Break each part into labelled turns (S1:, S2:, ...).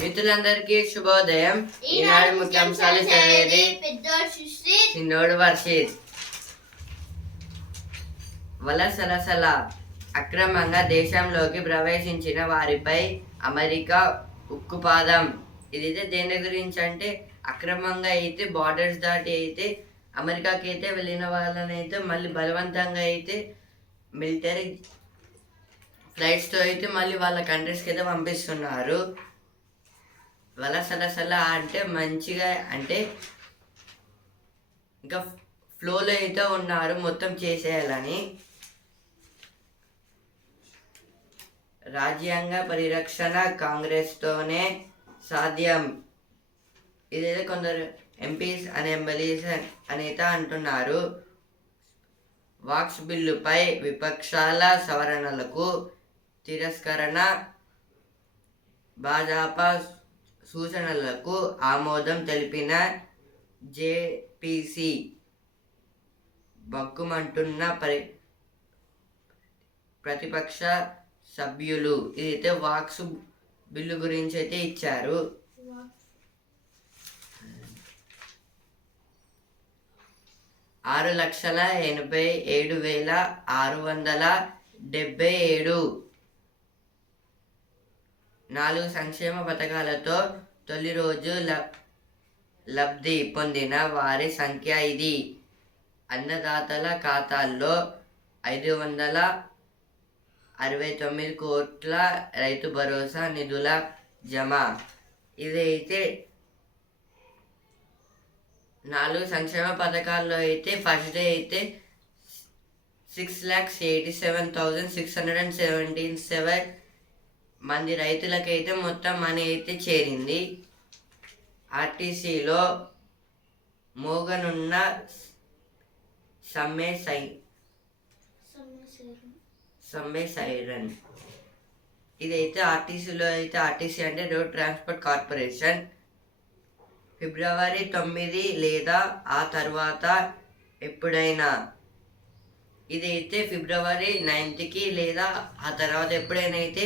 S1: మిత్రులందరికీ శుభోదయం ఈనాడు ముఖ్యాంశాలు చదివేది చిన్నోడు వర్షిత్ వలసలసల అక్రమంగా దేశంలోకి ప్రవేశించిన వారిపై అమెరికా ఉక్కుపాదం ఇదైతే దేని గురించి అంటే అక్రమంగా అయితే బార్డర్స్ దాటి అయితే అమెరికాకి అయితే వెళ్ళిన వాళ్ళనైతే మళ్ళీ బలవంతంగా అయితే మిలిటరీ ఫ్లైట్స్తో అయితే మళ్ళీ వాళ్ళ కంట్రీస్కి అయితే పంపిస్తున్నారు వలసలసల అంటే మంచిగా అంటే ఇంకా ఫ్లోలో అయితే ఉన్నారు మొత్తం చేసేయాలని రాజ్యాంగ పరిరక్షణ కాంగ్రెస్తోనే సాధ్యం ఇదైతే కొందరు ఎంపీస్ అండ్ ఎంఎల్ఏస్ అనేత అంటున్నారు వాక్స్ బిల్లుపై విపక్షాల సవరణలకు తిరస్కరణ భాజపా సూచనలకు ఆమోదం తెలిపిన జేపీసీ బగ్గుమంటున్న పరి ప్రతిపక్ష సభ్యులు ఇదైతే వాక్స్ బిల్లు గురించి అయితే ఇచ్చారు ఆరు లక్షల ఎనభై ఏడు వేల ఆరు వందల డెబ్బై ఏడు నాలుగు సంక్షేమ పథకాలతో తొలి రోజు లబ్ధి పొందిన వారి సంఖ్య ఇది అన్నదాతల ఖాతాల్లో ఐదు వందల అరవై తొమ్మిది కోట్ల రైతు భరోసా నిధుల జమ ఇదైతే నాలుగు సంక్షేమ పథకాల్లో అయితే ఫస్ట్ డే అయితే six lakhs eighty seven thousand six hundred and seventeen seven మంది రైతులకైతే మొత్తం మనీ అయితే చేరింది ఆర్టీసీలో మోగనున్న సమ్మె సై సమ్మె సైరన్ ఇదైతే ఆర్టీసీలో అయితే ఆర్టీసీ అంటే రోడ్ ట్రాన్స్పోర్ట్ కార్పొరేషన్ ఫిబ్రవరి తొమ్మిది లేదా ఆ తర్వాత ఎప్పుడైనా ఇదైతే ఫిబ్రవరి నైన్త్కి లేదా ఆ తర్వాత ఎప్పుడైనా అయితే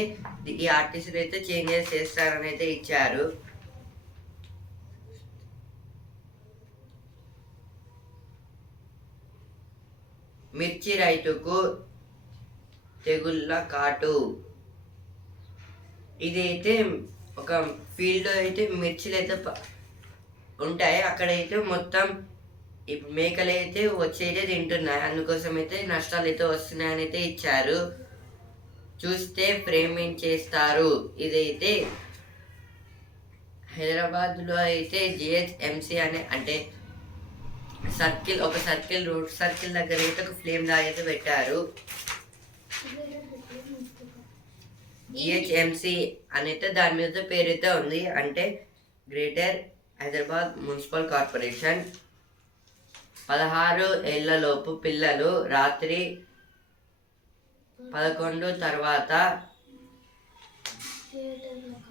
S1: ఈ ఆర్టీసీలు అయితే చేంజెస్ చేస్తారని అయితే ఇచ్చారు మిర్చి రైతుకు తెగుళ్ళ కాటు ఇదైతే ఒక ఫీల్డ్లో అయితే మిర్చిలు అయితే ఉంటాయి అక్కడైతే మొత్తం మేకలు అయితే వచ్చి అయితే తింటున్నాయి అందుకోసం అయితే నష్టాలు అయితే వస్తున్నాయని అయితే ఇచ్చారు చూస్తే ప్రేమించేస్తారు ఇదైతే హైదరాబాద్లో అయితే జిహెచ్ఎంసి అనే అంటే సర్కిల్ ఒక సర్కిల్ రూట్ సర్కిల్ దగ్గర అయితే ఒక ఫ్లేమ్ లాగా అయితే పెట్టారు జిహెచ్ఎంసి అనైతే దాని మీద పేరైతే ఉంది అంటే గ్రేటర్ హైదరాబాద్ మున్సిపల్ కార్పొరేషన్ పదహారు ఏళ్లలోపు పిల్లలు రాత్రి పదకొండు తర్వాత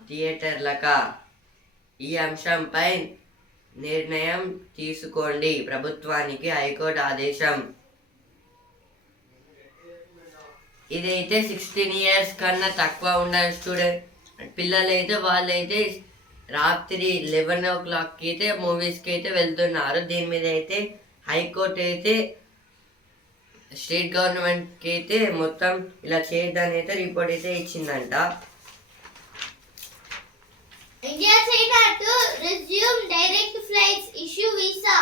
S1: థియేటర్లక ఈ అంశంపై నిర్ణయం తీసుకోండి ప్రభుత్వానికి హైకోర్టు ఆదేశం ఇదైతే సిక్స్టీన్ ఇయర్స్ కన్నా తక్కువ ఉన్న స్టూడెంట్ పిల్లలైతే వాళ్ళైతే రాత్రి లెవెన్ ఓ క్లాక్కి అయితే మూవీస్కి అయితే వెళ్తున్నారు దీని మీద అయితే హైకోర్టు అయితే స్టేట్ గవర్నమెంట్కి అయితే మొత్తం ఇలా చేయొద్దని అయితే రిపోర్ట్ అయితే ఇచ్చిందంట
S2: ఇండియా డైరెక్ట్ ఇష్యూ వీసా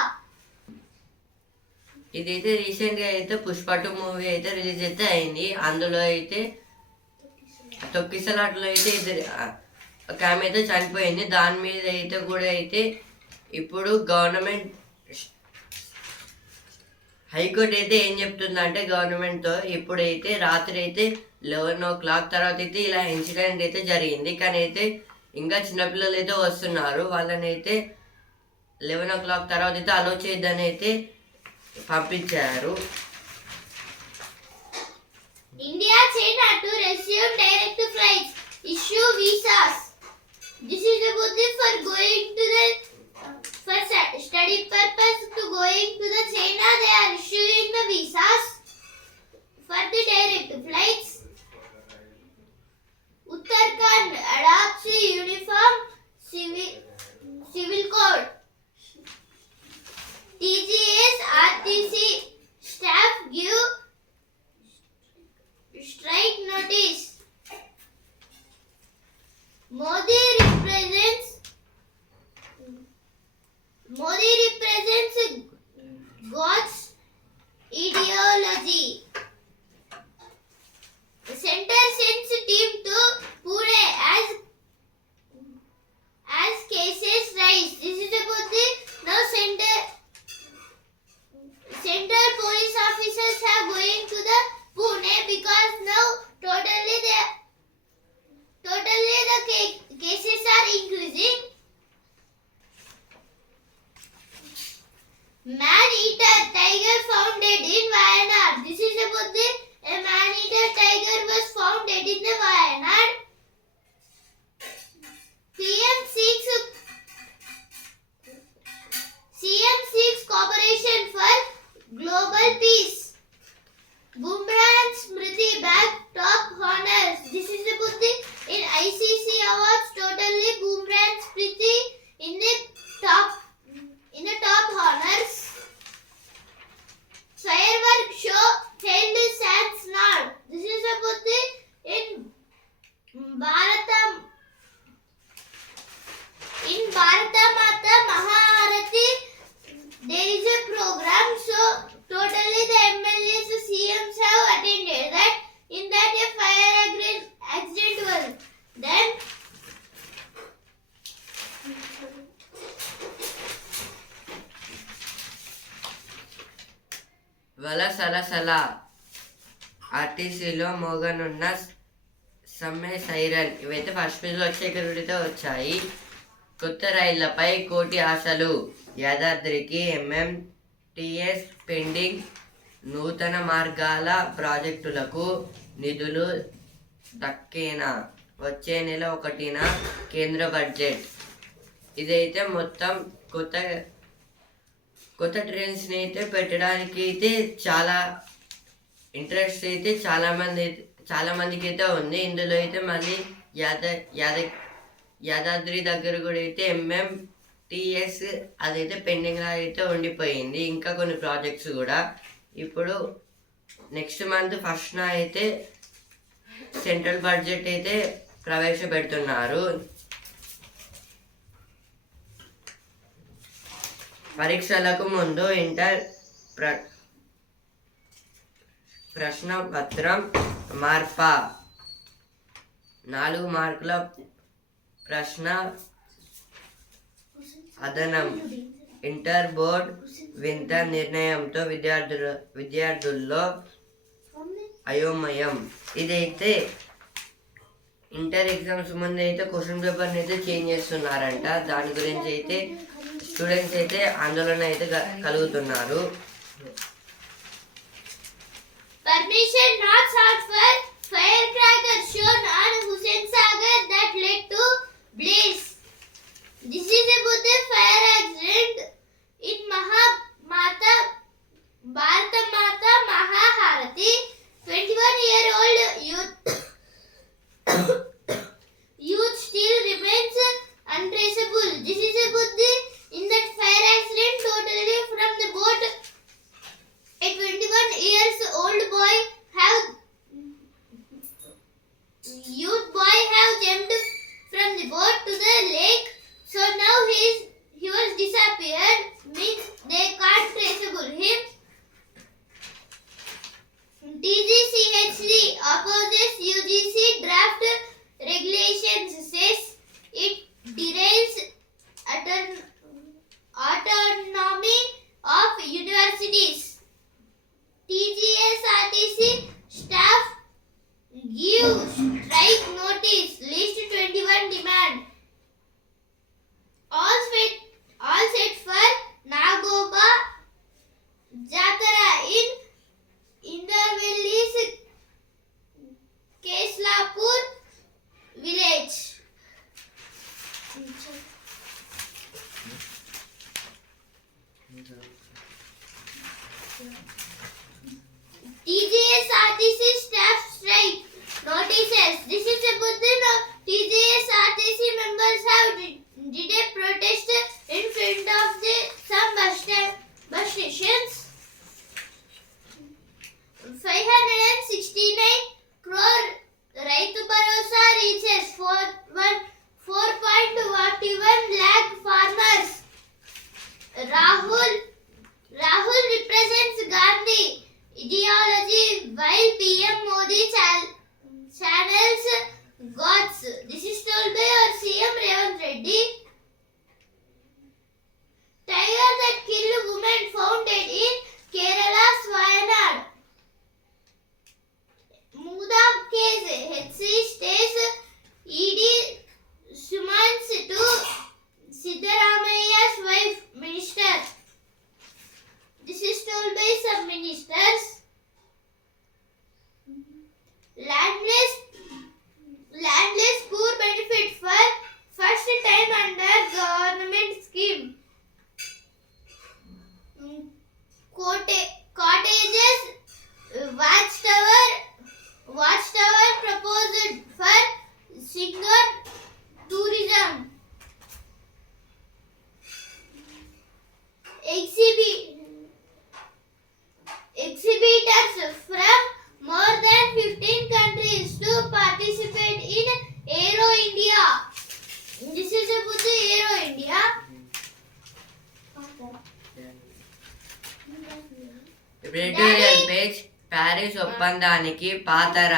S1: ఇదైతే రీసెంట్గా అయితే పుష్ప టూ మూవీ అయితే రిలీజ్ అయితే అయింది అందులో అయితే తొక్కిసలాట్లో అయితే ఇద్దరు ఒక ఆమె అయితే చనిపోయింది దాని మీద అయితే కూడా అయితే ఇప్పుడు గవర్నమెంట్ హైకోర్టు అయితే ఏం చెప్తుందంటే గవర్నమెంట్తో ఇప్పుడైతే రాత్రి అయితే లెవెన్ ఓ క్లాక్ తర్వాత అయితే ఇలా ఇన్సిడెంట్ అయితే జరిగింది కానీ అయితే ఇంకా చిన్నపిల్లలు అయితే వస్తున్నారు వాళ్ళని అయితే లెవెన్ ఓ క్లాక్ తర్వాత అయితే అలో చేద్దని అయితే పంపించారు
S2: India China to resume direct flights issue visas this is for going to the for study purpose to going to the China. They are issuing the visas for the direct flights. Uttarakhand adopts a uniform civil, civil code. TGS RTC staff give strike notice. Modi represents Modi represents God's ideology. The center since
S1: ఇవాళ ఆర్టీసీలో మోగనున్న సమ్మె siren ఇవైతే first పేజ్లో వచ్చే గురుడితో వచ్చాయి కొత్త రైళ్లపై కోటి ఆశలు యాదాద్రికి ఎంఎం టిఎస్ పెండింగ్ నూతన మార్గాల ప్రాజెక్టులకు నిధులు దక్కేనా వచ్చే నెల ఒకటిన కేంద్ర బడ్జెట్ ఇదైతే మొత్తం కొత్త కొత్త ట్రైన్స్ని అయితే పెట్టడానికి అయితే చాలా ఇంట్రెస్ట్ అయితే చాలామంది చాలామందికి అయితే ఉంది ఇందులో అయితే మళ్ళీ యాద యాద యాదాద్రి దగ్గర కూడా అయితే ఎంఎం టిఎస్ అదైతే పెండింగ్లో అయితే ఉండిపోయింది ఇంకా కొన్ని ప్రాజెక్ట్స్ కూడా ఇప్పుడు నెక్స్ట్ మంత్ ఫస్ట్న అయితే సెంట్రల్ బడ్జెట్ అయితే ప్రవేశపెడుతున్నారు పరీక్షలకు ముందు ఇంటర్ ప్ర ప్రశ్న పత్రం మార్ఫా నాలుగు మార్కుల ప్రశ్న అదనం ఇంటర్ బోర్డ్ వింత నిర్ణయంతో విద్యార్థులు విద్యార్థుల్లో అయోమయం ఇదైతే ఇంటర్ ఎగ్జామ్స్ ముందు అయితే క్వశ్చన్ పేపర్ని అయితే చేంజ్ చేస్తున్నారంట దాని గురించి అయితే స్టూడెంట్స్ అయితే ఆందోళన అయితే కలుగుతున్నారు
S2: Permission not sought for firecracker shown on Hussain Sagar that led to blaze. This is about the fire accident in Mahabharata Bharata Mata Mahaharati. 21 year old youth youth still remains untraceable. This is about the in that fire accident totally from the boat a 21 years old boy have youth boy have jumped from the boat to the lake. So now he is he was disappeared means they
S1: La సంబంధానికి పాతర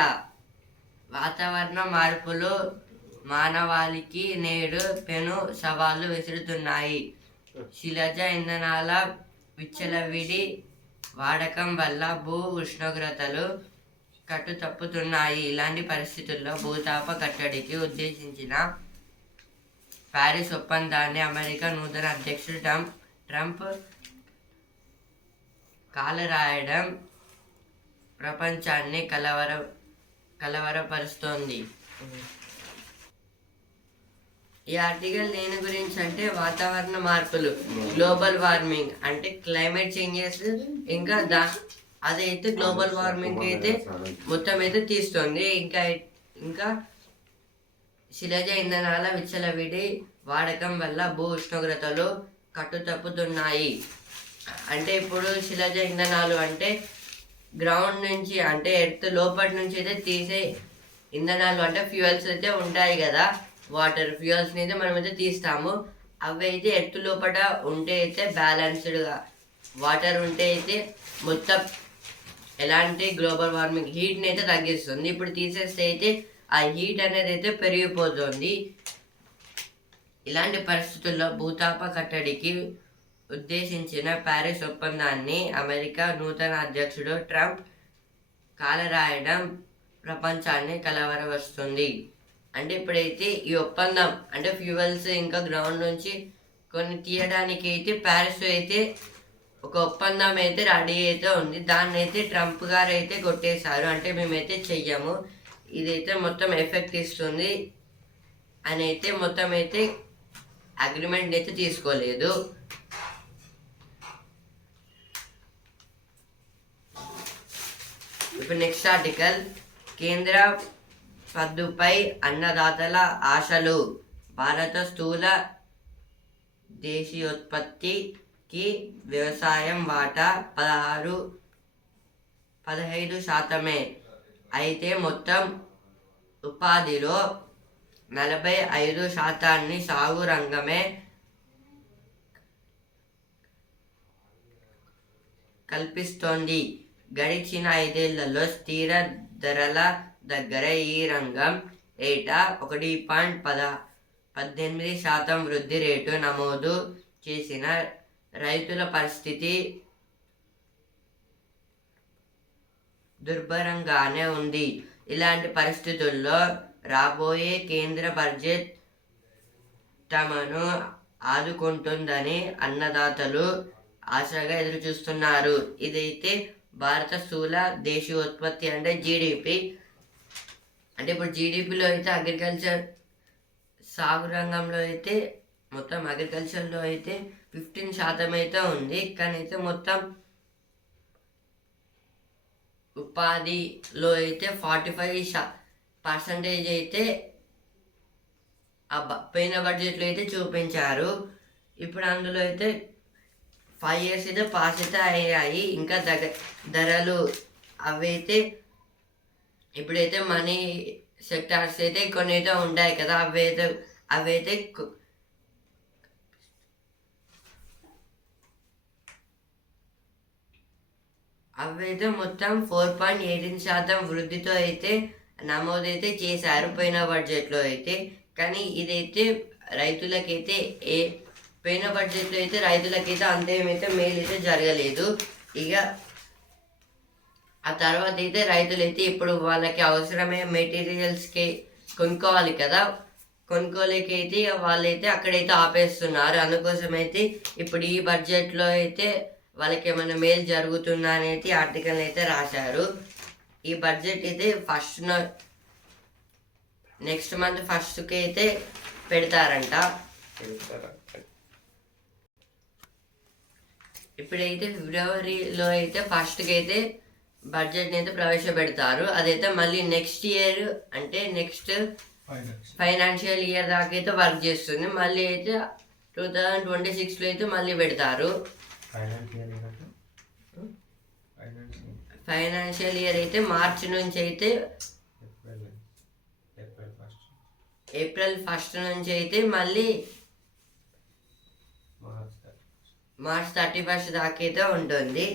S1: వాతావరణ మార్పులు మానవాళికి నేడు పెను సవాళ్లు విసురుతున్నాయి శిలజ ఇంధనాల విచ్చలవిడి వాడకం వల్ల భూ ఉష్ణోగ్రతలు కట్టు తప్పుతున్నాయి ఇలాంటి పరిస్థితుల్లో భూతాప కట్టడికి ఉద్దేశించిన ప్యారిస్ ఒప్పందాన్ని అమెరికా నూతన అధ్యక్షుడు ట్రంప్ ట్రంప్ కాలరాయడం ప్రపంచాన్ని కలవర కలవరపరుస్తోంది ఈ ఆర్టికల్ దేని గురించి అంటే వాతావరణ మార్పులు గ్లోబల్ వార్మింగ్ అంటే క్లైమేట్ చేంజెస్ ఇంకా దా అదైతే గ్లోబల్ వార్మింగ్ అయితే మొత్తం అయితే తీస్తుంది ఇంకా ఇంకా శిలజ ఇంధనాల విచ్చలవిడి వాడకం వల్ల భూ ఉష్ణోగ్రతలు కట్టుతప్పుతున్నాయి అంటే ఇప్పుడు శిలజ ఇంధనాలు అంటే గ్రౌండ్ నుంచి అంటే ఎర్త్ లోపటి నుంచి అయితే తీసే ఇంధనాలు అంటే ఫ్యూయల్స్ అయితే ఉంటాయి కదా వాటర్ ఫ్యూయల్స్ని అయితే మనమైతే తీస్తాము అవి అయితే ఎర్త్ లోపల ఉంటే అయితే బ్యాలెన్స్డ్గా వాటర్ ఉంటే అయితే మొత్తం ఎలాంటి గ్లోబల్ వార్మింగ్ హీట్ని అయితే తగ్గిస్తుంది ఇప్పుడు తీసేస్తే అయితే ఆ హీట్ అనేది అయితే పెరిగిపోతుంది ఇలాంటి పరిస్థితుల్లో భూతాప కట్టడికి ఉద్దేశించిన ప్యారిస్ ఒప్పందాన్ని అమెరికా నూతన అధ్యక్షుడు ట్రంప్ కాలరాయడం ప్రపంచాన్ని కలవరవస్తుంది అంటే ఇప్పుడైతే ఈ ఒప్పందం అంటే ఫ్యూవెల్స్ ఇంకా గ్రౌండ్ నుంచి కొన్ని తీయడానికి అయితే ప్యారిస్ అయితే ఒక ఒప్పందం అయితే రెడీ అయితే ఉంది దాన్ని అయితే ట్రంప్ గారు అయితే కొట్టేశారు అంటే మేమైతే చెయ్యము ఇదైతే మొత్తం ఎఫెక్ట్ ఇస్తుంది అని అయితే మొత్తం అయితే అగ్రిమెంట్ అయితే తీసుకోలేదు ఇప్పుడు నెక్స్ట్ ఆర్టికల్ కేంద్ర పద్దుపై అన్నదాతల ఆశలు భారత స్థూల దేశీయోత్పత్తికి వ్యవసాయం వాటా పదహారు పదహైదు శాతమే అయితే మొత్తం ఉపాధిలో నలభై ఐదు శాతాన్ని సాగు రంగమే కల్పిస్తోంది గడిచిన ఐదేళ్లలో స్థిర ధరల దగ్గర ఈ రంగం ఏటా ఒకటి పాయింట్ పద పద్దెనిమిది శాతం వృద్ధి రేటు నమోదు చేసిన రైతుల పరిస్థితి దుర్భరంగానే ఉంది ఇలాంటి పరిస్థితుల్లో రాబోయే కేంద్ర బడ్జెట్ తమను ఆదుకుంటుందని అన్నదాతలు ఆశగా ఎదురుచూస్తున్నారు ఇదైతే భారత స్థూల దేశీయ ఉత్పత్తి అంటే జీడిపి అంటే ఇప్పుడు జీడిపిలో అయితే అగ్రికల్చర్ సాగు రంగంలో అయితే మొత్తం అగ్రికల్చర్లో అయితే ఫిఫ్టీన్ శాతం అయితే ఉంది కానీ అయితే మొత్తం ఉపాధిలో అయితే ఫార్టీ ఫైవ్ శా పర్సంటేజ్ అయితే ఆ పోయిన బడ్జెట్లో అయితే చూపించారు ఇప్పుడు అందులో అయితే ఫైవ్ ఇయర్స్ అయితే పాస్ అయితే అయ్యాయి ఇంకా దగ్గ ధరలు అవైతే ఇప్పుడైతే మనీ సెక్టార్స్ అయితే కొన్ని అయితే ఉంటాయి కదా అవైతే అవైతే అవైతే మొత్తం ఫోర్ పాయింట్ ఎయిటీన్ శాతం వృద్ధితో అయితే నమోదైతే చేశారు పోయిన బడ్జెట్లో అయితే కానీ ఇదైతే రైతులకైతే ఏ పోయిన బడ్జెట్లో అయితే రైతులకైతే అంతేమైతే మేలు అయితే జరగలేదు ఇక ఆ తర్వాత అయితే రైతులైతే ఇప్పుడు వాళ్ళకి అవసరమైన మెటీరియల్స్కి కొనుక్కోవాలి కదా కొనుక్కోలేకైతే వాళ్ళైతే అక్కడైతే ఆపేస్తున్నారు అందుకోసం అయితే ఇప్పుడు ఈ బడ్జెట్లో అయితే వాళ్ళకి ఏమైనా మేలు జరుగుతుందా అనేది ఆర్టికల్ అయితే రాశారు ఈ బడ్జెట్ అయితే ఫస్ట్ నెక్స్ట్ మంత్ ఫస్ట్కి అయితే పెడతారంట పెడతారా ఇప్పుడైతే ఫిబ్రవరిలో అయితే ఫస్ట్కి అయితే బడ్జెట్ని అయితే ప్రవేశపెడతారు అదైతే మళ్ళీ నెక్స్ట్ ఇయర్ అంటే నెక్స్ట్ ఫైనాన్షియల్ ఇయర్ దాకా అయితే వర్క్ చేస్తుంది మళ్ళీ అయితే టూ థౌజండ్ ట్వంటీ సిక్స్లో అయితే మళ్ళీ పెడతారు ఫైనాన్షియల్ ఇయర్ అయితే మార్చి నుంచి అయితే ఏప్రిల్ ఫస్ట్ నుంచి అయితే మళ్ళీ మార్చ్ థర్టీ ఫస్ట్ దాకైతే ఉంటుంది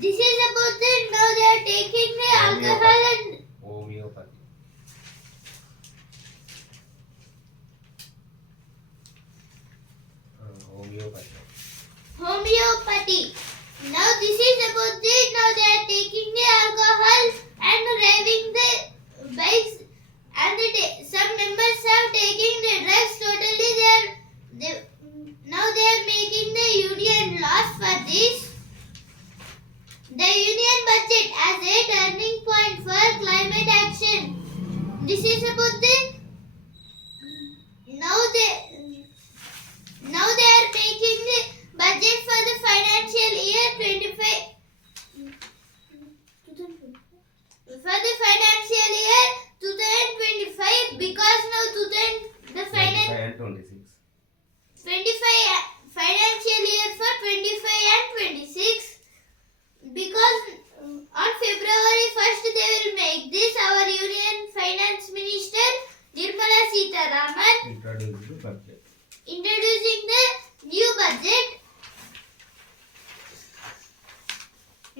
S2: This is about the no, they are taking the alcohol and Homeopathy. Now this is about it. Now they are taking the alcohol and driving the bikes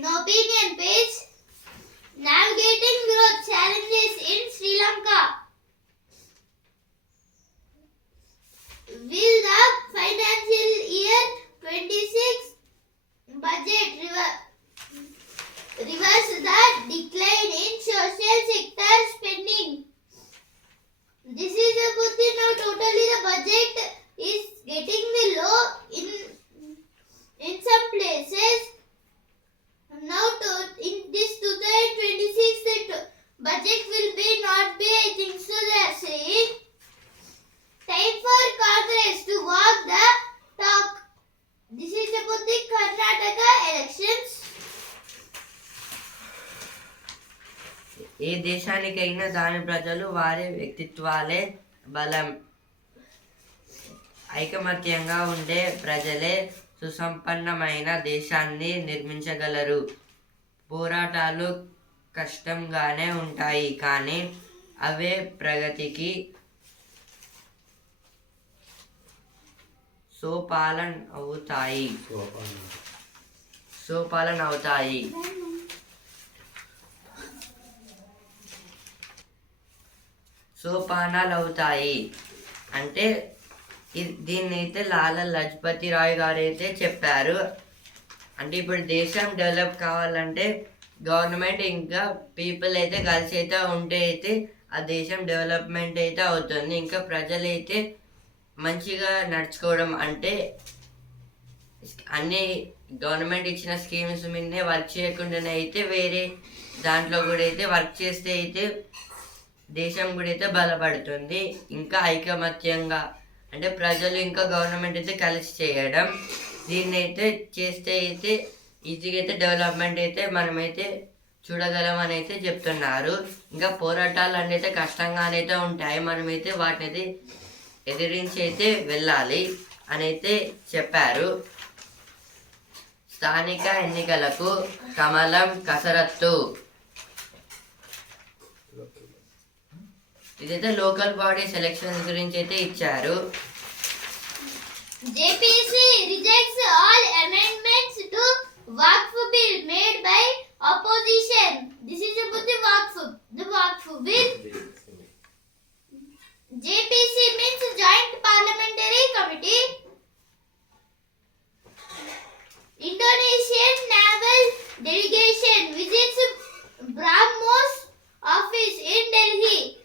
S2: An opinion page Navigating Growth Challenges in Sri Lanka. Will the financial year 26 budget reverse? reverse the decline in social sector spending. This is a good thing. Now totally the budget is getting the low in in some places. now to in this 2026 the budget will be not be I think so they are saying time for Congress to walk the talk. This is about the Karnataka elections.
S1: ఏ దేశానికైనా దాని ప్రజలు వారి వ్యక్తిత్వాలే బలం ఐకమత్యంగా ఉండే ప్రజలే సుసంపన్నమైన దేశాన్ని నిర్మించగలరు పోరాటాలు కష్టంగానే ఉంటాయి కానీ అవే ప్రగతికి సోపాలన్ అవుతాయి సోపాలన్ అవుతాయి సోపానాలు అవుతాయి అంటే దీన్ని అయితే లాలా లజపతి రాయ్ గారు అయితే చెప్పారు అంటే ఇప్పుడు దేశం డెవలప్ కావాలంటే గవర్నమెంట్ ఇంకా పీపుల్ అయితే కలిసి అయితే ఉంటే అయితే ఆ దేశం డెవలప్మెంట్ అయితే అవుతుంది ఇంకా ప్రజలైతే మంచిగా నడుచుకోవడం అంటే అన్ని గవర్నమెంట్ ఇచ్చిన స్కీమ్స్ మీదనే వర్క్ చేయకుండానే అయితే వేరే దాంట్లో కూడా అయితే వర్క్ చేస్తే అయితే దేశం కూడా అయితే బలపడుతుంది ఇంకా ఐకమత్యంగా అంటే ప్రజలు ఇంకా గవర్నమెంట్ అయితే కలిసి చేయడం దీన్ని అయితే చేస్తే అయితే ఈజీగా అయితే డెవలప్మెంట్ అయితే మనమైతే చూడగలం అని అయితే చెప్తున్నారు ఇంకా పోరాటాలు అన్నీ అయితే కష్టంగానైతే ఉంటాయి మనమైతే వాటిని అయితే ఎదిరించి అయితే వెళ్ళాలి అని అయితే చెప్పారు స్థానిక ఎన్నికలకు కమలం కసరత్తు ఇదైతే లోకల్ బాడీ సెలక్షన్స్ గురించి అయితే ఇచ్చారు
S2: JPC rejects all amendments to Waqf bill made by opposition. This is about the Waqf. The Waqf bill. JPC means Joint Parliamentary Committee. Indonesian naval delegation visits BrahMos office in Delhi.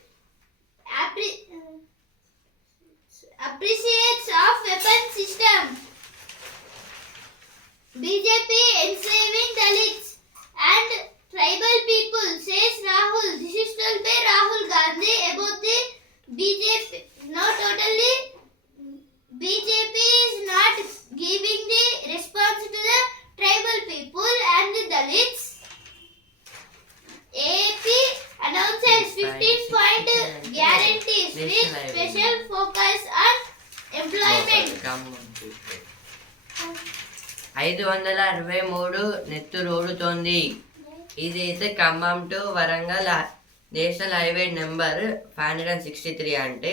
S2: National highway number five hundred and
S1: sixty three అంటే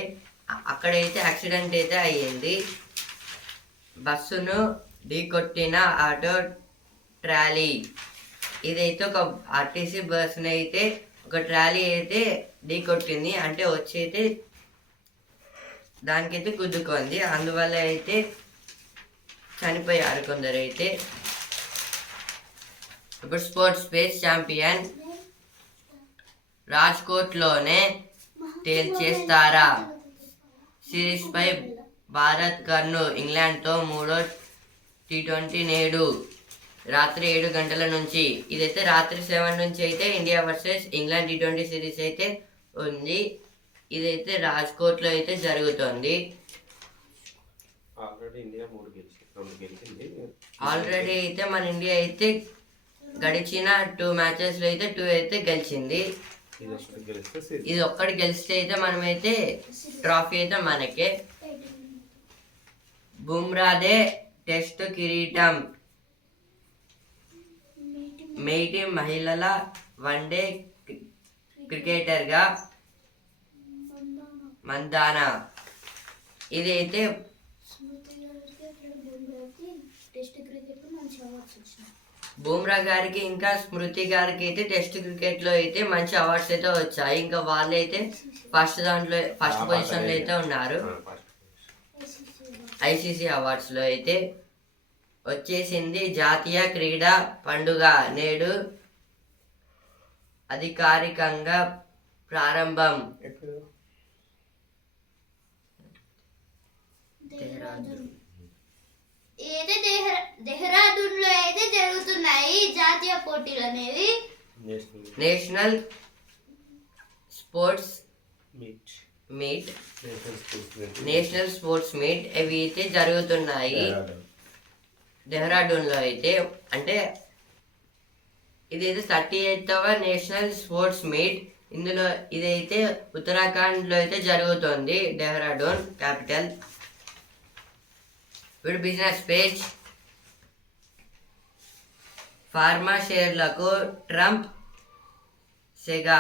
S1: అక్కడైతే accident అయితే అయ్యింది బస్సును ఢీ కొట్టిన auto trolley ఇదైతే ఒక RTC బస్సుని అయితే ఒక ట్రాలీ అయితే ఢీ కొట్టింది అంటే వచ్చి అయితే దానికైతే గుద్దుకుంది అందువల్ల అయితే చనిపోయారు కొందరు అయితే ఇప్పుడు స్పోర్ట్స్ స్పేస్ ఛాంపియన్ రాజ్కోట్లోనే తేల్చేస్తారా సిరీస్పై భారత్ కర్ను ఇంగ్లాండ్తో మూడో టీ ట్వంటీ నేడు రాత్రి ఏడు గంటల నుంచి ఇదైతే రాత్రి సెవెన్ నుంచి అయితే India versus England T twenty series అయితే ఉంది ఇదైతే రాజ్కోట్లో అయితే జరుగుతుంది
S3: ఆల్రెడీ
S1: అయితే మన ఇండియా అయితే గడిచిన టూ మ్యాచెస్లో అయితే టూ అయితే గెలిచింది
S3: ఇది
S1: ఒక్కటి గెలిస్తే అయితే మనమైతే ట్రాఫీ అయితే మనకే బుమ్రాదే టెస్ట్ కిరీటం మేటి మహిళల వన్డే క్రికెటర్గా మందానా ఇదైతే బుమ్రా గారికి ఇంకా స్మృతి గారికి అయితే టెస్ట్ క్రికెట్లో అయితే మంచి అవార్డ్స్ అయితే వచ్చాయి ఇంకా వాళ్ళు అయితే ఫస్ట్ దాంట్లో ఫస్ట్ పొజిషన్లో అయితే ఉన్నారు ఐసీసీ అవార్డ్స్లో అయితే వచ్చేసింది జాతీయ క్రీడా పండుగ నేడు అధికారికంగా ప్రారంభం
S2: రాజు పోటీలు
S3: అనేది
S1: national
S3: sports meet meet
S1: national sports meet అవి అయితే జరుగుతున్నాయి డెహ్రాడూన్లో అయితే అంటే ఇదైతే thirty eighth national sports meet ఇందులో ఇదైతే ఉత్తరాఖండ్లో అయితే జరుగుతుంది డెహ్రాడూన్ క్యాపిటల్ ఇప్పుడు బిజినెస్ పేజ్ ఫార్మా షేర్లకు ట్రంప్ సెగా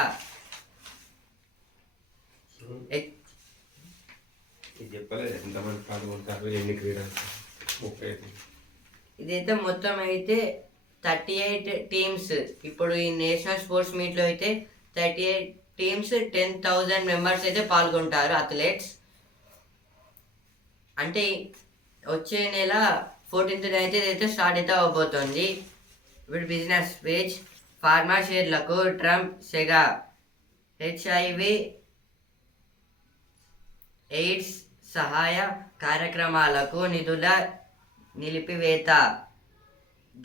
S1: ఇదైతే మొత్తం అయితే థర్టీ ఎయిట్ టీమ్స్ ఇప్పుడు ఈ నేషనల్ స్పోర్ట్స్ మీట్లో అయితే thirty eight teams ten thousand members అయితే పాల్గొంటారు అథ్లెట్స్ అంటే వచ్చే నెల ఫోర్టీన్త్ అయితే అయితే స్టార్ట్ అయితే అవబోతోంది బిజినెస్ స్పీచ్ ఫార్మా షేర్లకు ట్రంప్ సెగా హెచ్ఐవి ఎయిడ్స్ సహాయ కార్యక్రమాలకు నిధుల నిలిపివేత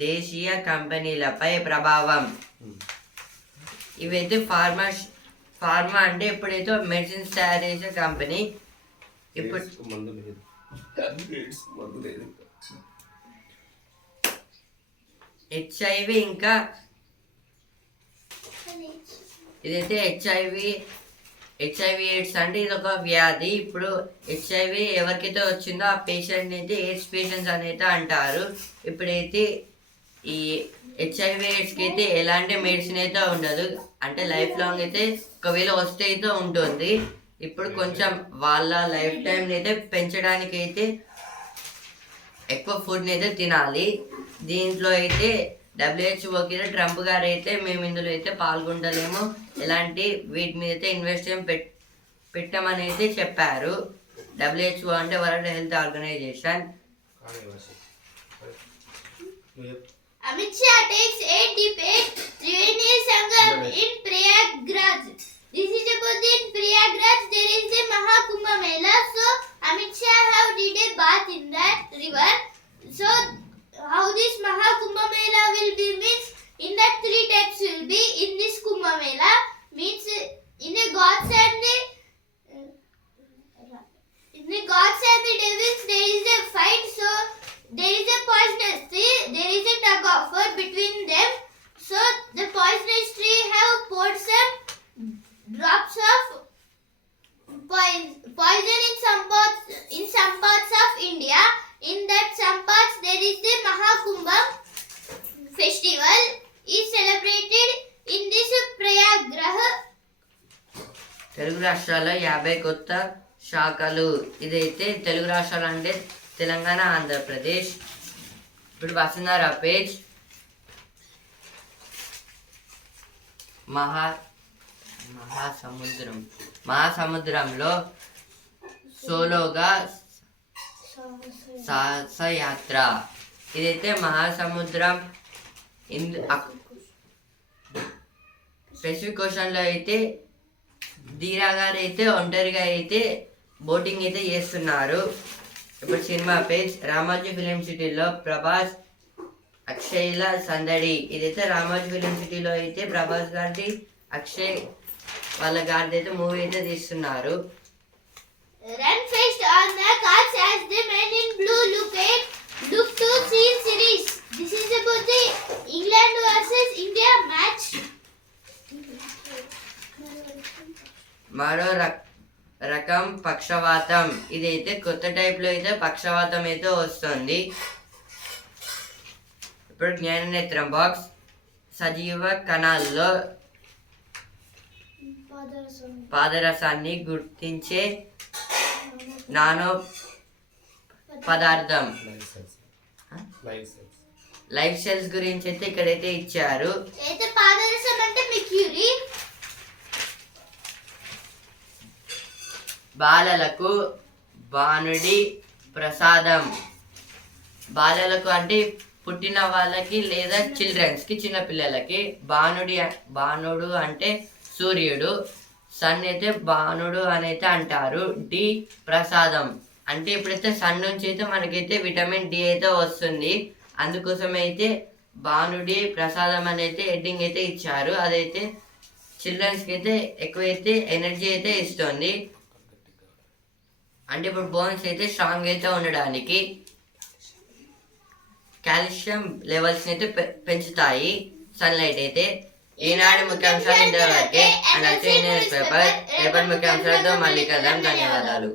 S1: దేశీయ కంపెనీలపై ప్రభావం ఇవైతే ఫార్మా ఫార్మా అంటే ఎప్పుడైతే మెడిసిన్స్ తయారు చేసే కంపెనీ ఇప్పుడు
S3: మందు లేదు మందు లేదు
S1: హెచ్ఐవి ఇంకా ఇదైతే హెచ్ఐవి హెచ్ఐవి ఎయిడ్స్ అంటే ఇది ఒక వ్యాధి ఇప్పుడు హెచ్ఐవి ఎవరికైతే వచ్చిందో ఆ పేషెంట్ని అయితే ఎయిడ్స్ పేషెంట్స్ అని అయితే అంటారు ఇప్పుడైతే ఈ హెచ్ఐవి ఎయిడ్స్కి అయితే ఎలాంటి మెడిసిన్ అయితే ఉండదు అంటే లైఫ్ లాంగ్ అయితే ఒకవేళ వస్తే అయితే ఉంటుంది ఇప్పుడు కొంచెం వాళ్ళ లైఫ్ టైంని అయితే పెంచడానికి అయితే ఎక్కువ ఫుడ్ని అయితే తినాలి దీంట్లో అయితే డబ్ల్యూహెచ్ఓకి ట్రంప్ గారు అయితే మేము ఇందులో అయితే పాల్గొంటలేము ఎలాంటి వీటి మీద అయితే ఇన్వెస్ట్ పెట్ పెట్టమని అయితే చెప్పారు డబ్ల్యూహెచ్ఓ అంటే
S3: world health organization
S2: Amit Shah takes a debate Triveni Sangam in Prayagraj this is about in Prayagraj there is the Mahakumbh Mela so Amit Shah have did a bath in that river so how this Maha Mela will be means in that three types will be in this Kumamela Mela means in a gods and the uh, in the gods and the devils there is a
S1: యాభై కొత్త శాఖలు ఇదైతే తెలుగు రాష్ట్రాలు అంటే తెలంగాణ ఆంధ్రప్రదేశ్ ఇప్పుడు ఆ page మహా మహాసముద్రం మహాసముద్రంలో సోలోగా సాహసయాత్ర ఇదైతే మహాసముద్రం ఇందు స్పెసిఫిక్ క్వశ్చన్లో అయితే ధీరా గారు అయితే ఒంటరిగా అయితే బోటింగ్ అయితే చేస్తున్నారు ఇప్పుడు సినిమా పేజ్ రామాజీ ఫిలిం సిటీలో ప్రభాస్ అక్షయ్ల సందడి ఇదైతే రామాజీ ఫిలిం సిటీలో అయితే ప్రభాస్ గారి అక్షయ్ వాళ్ళ గారిది అయితే మూవీ అయితే తీస్తున్నారు
S2: look to see series. This is about the England versus India match.
S1: మరో రకం పక్షవాతం ఇదైతే కొత్త టైప్లో అయితే పక్షవాతం అయితే వస్తుంది ఇప్పుడు జ్ఞాన నేత్రం బాక్స్ సజీవ కణాల్లో పాదరసాన్ని గుర్తించే నానో పదార్థం లైఫ్ సెల్స్ గురించి అయితే ఇక్కడైతే ఇచ్చారు బాలలకు బాణుడి ప్రసాదం బాలలకు అంటే పుట్టిన వాళ్ళకి లేదా చిల్డ్రన్స్కి చిన్నపిల్లలకి బాణుడి బాణుడు అంటే సూర్యుడు సన్ అయితే బాణుడు అని అయితే అంటారు డి ప్రసాదం అంటే ఇప్పుడైతే సన్ నుంచి అయితే మనకైతే విటమిన్ డి అయితే వస్తుంది అందుకోసం అయితే బాణుడి ప్రసాదం అని అయితే హెడ్డింగ్ అయితే ఇచ్చారు అదైతే చిల్డ్రన్స్కి అయితే ఎక్కువైతే ఎనర్జీ అయితే ఇస్తుంది అంటే ఇప్పుడు బోన్స్ అయితే స్ట్రాంగ్ అయితే ఉండడానికి కాల్షియం లెవెల్స్ని అయితే పెంచుతాయి సన్లైట్ అయితే ఈనాడు ముఖ్యాంశాలు ఇంతవరకే అండ్ అయితే పేపర్ పేపర్ ముఖ్యాంశాలతో మళ్ళీ కదా ధన్యవాదాలు